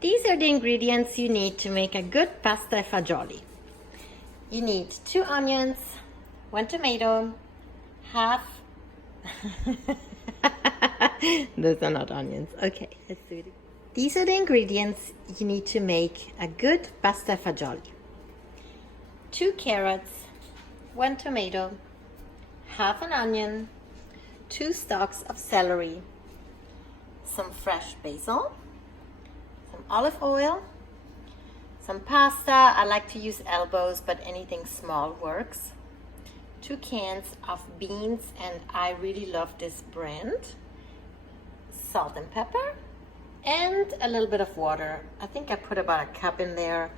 These are the ingredients you need to make a good pasta fagioli. You need 2 onions, 1 tomato, half... Those are not onions. Okay, let's do it. These are the ingredients you need to make a good pasta fagioli. 2 carrots, 1 tomato, half an onion, 2 stalks of celery, some fresh basil, some olive oil, some pasta. I like to use elbows, but anything small works. 2 cans of beans, and I really love this brand. Salt and pepper, and a little bit of water. I think I put about a cup in there,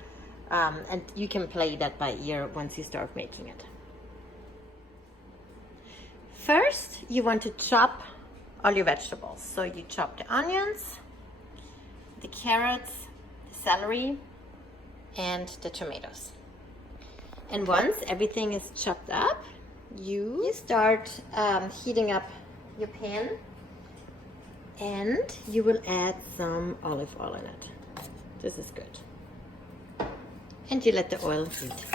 and you can play that by ear once you start making it. First, you want to chop all your vegetables. So you chop the onions, the carrots, the celery, and the tomatoes. And once everything is chopped up, you start heating up your pan, and you will add some olive oil in it. This is good. And you let the oil heat.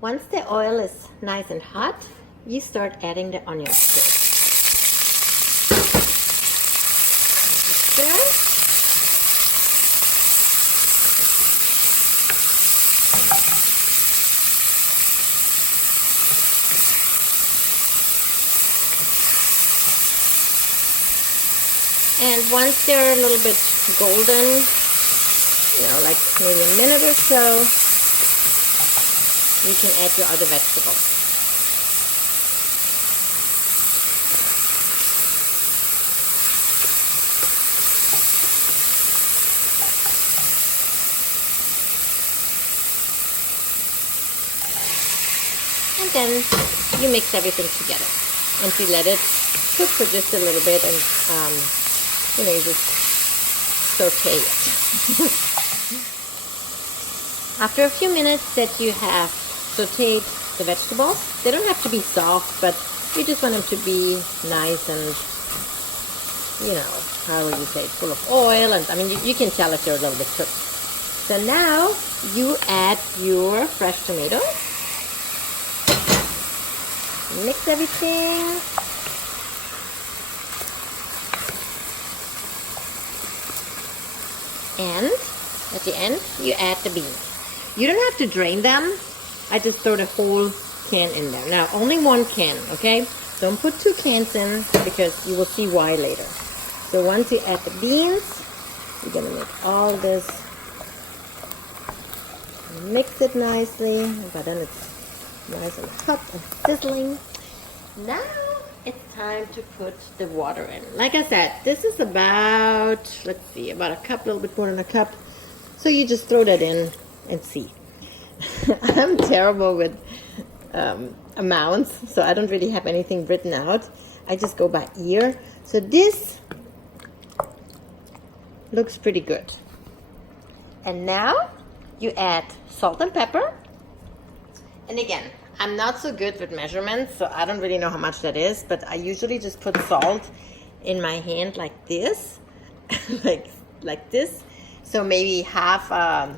Once the oil is nice and hot, you start adding the onions to it. And once they're a little bit golden, like maybe a minute or so, you can add your other vegetables. And then you mix everything together, and you let it cook for just a little bit, and you just saute it. After a few minutes that you have sauteed the vegetables, they don't have to be soft, but you just want them to be nice and, how would you say, full of oil, and I mean, you can tell if they're a little bit cooked. So now you add your fresh tomatoes, mix everything. And at the end, you add the beans. You don't have to drain them. I just throw the whole can in there. Now, only 1 can, okay? Don't put 2 cans in, because you will see why later. So once you add the beans, you're gonna make all this, mix it nicely, but then it's nice and hot and sizzling. Now it's time to put the water in. Like I said, this is about, let's see, about a cup, a little bit more than a cup. So you just throw that in and see. I'm terrible with amounts, so I don't really have anything written out. I just go by ear. So this looks pretty good. And now you add salt and pepper. And again, I'm not so good with measurements, so I don't really know how much that is, but I usually just put salt in my hand like this, like this. So maybe half a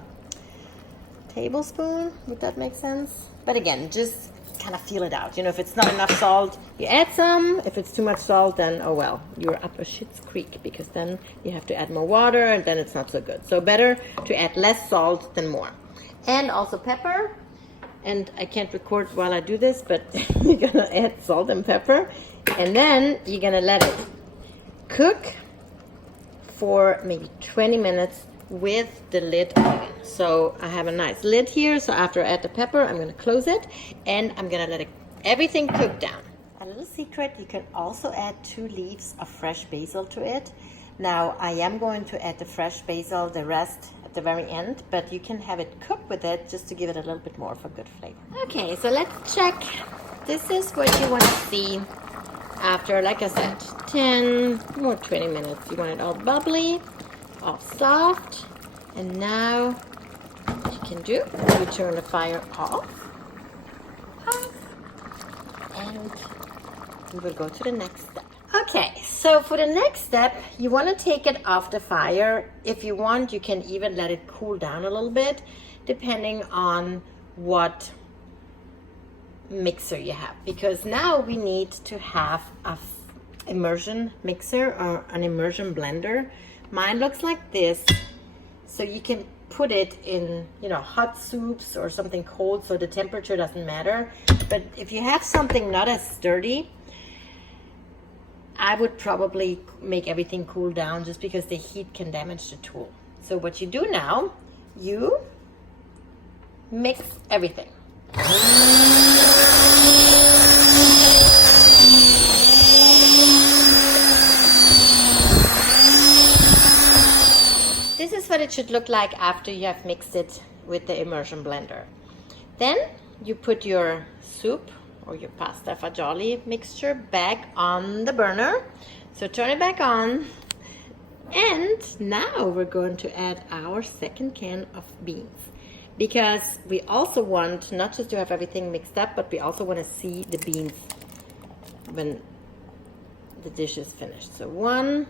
tablespoon, would that make sense? But again, just kind of feel it out. If it's not enough salt, you add some. If it's too much salt, then oh well, you're up a shit's creek, because then you have to add more water, and then it's not so good. So better to add less salt than more. And also pepper. And I can't record while I do this, but you're gonna add salt and pepper, and then you're gonna let it cook for maybe 20 minutes with the lid on. So I have a nice lid here, so after I add the pepper, I'm gonna close it, and I'm gonna let everything cook down. A little secret, you can also add 2 leaves of fresh basil to it. Now, I am going to add the fresh basil, the rest at the very end, but you can have it cooked with it just to give it a little bit more of a good flavor. Okay, so let's check. This is what you want to see after, like I said, 10 or 20 minutes. You want it all bubbly, all soft, and now what you can do, you turn the fire off, and we will go to the next step. Okay, so for the next step, you want to take it off the fire. If you want, you can even let it cool down a little bit, depending on what mixer you have. Because now we need to have a immersion mixer or an immersion blender. Mine looks like this, so you can put it in, you know, hot soups or something cold, so the temperature doesn't matter. But if you have something not as sturdy, I would probably make everything cool down, just because the heat can damage the tool. So what you do now, you mix everything. This is what it should look like after you have mixed it with the immersion blender. Then you put your soup or your pasta fagioli mixture back on the burner. So turn it back on. And now we're going to add our second can of beans, because we also want not just to have everything mixed up, but we also want to see the beans when the dish is finished. So one,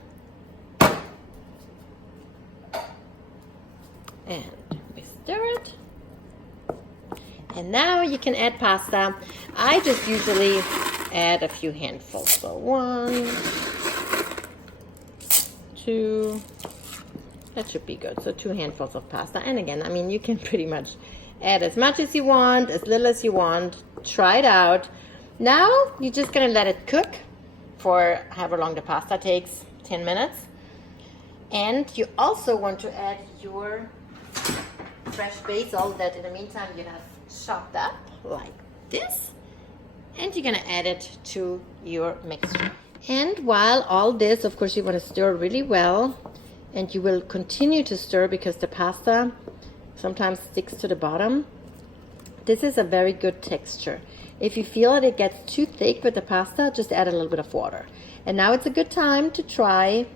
and we stir it. And now you can add pasta. I just usually add a few handfuls. So 1, 2, that should be good. So 2 handfuls of pasta. And again, I mean, you can pretty much add as much as you want, as little as you want. Try it out. Now you're just gonna let it cook for however long the pasta takes, 10 minutes. And you also want to add your fresh basil that in the meantime you have chopped up like this, and you're gonna add it to your mixture. And while all this, of course, you want to stir really well, and you will continue to stir because the pasta sometimes sticks to the bottom. This is a very good texture. If you feel that it gets too thick with the pasta, just add a little bit of water. And now it's a good time to try,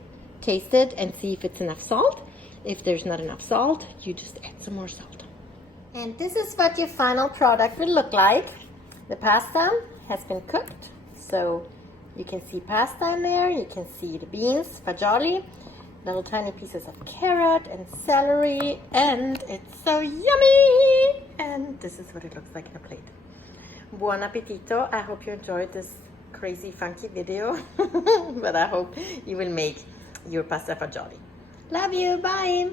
taste it, and see if it's enough salt. If there's not enough salt, you just add some more salt. And this is what your final product will look like. The pasta has been cooked, so you can see pasta in there, you can see the beans, fagioli, little tiny pieces of carrot and celery, and it's so yummy! And this is what it looks like in a plate. Buon appetito! I hope you enjoyed this crazy funky video, but I hope you will make your pasta fagioli. Love you, bye!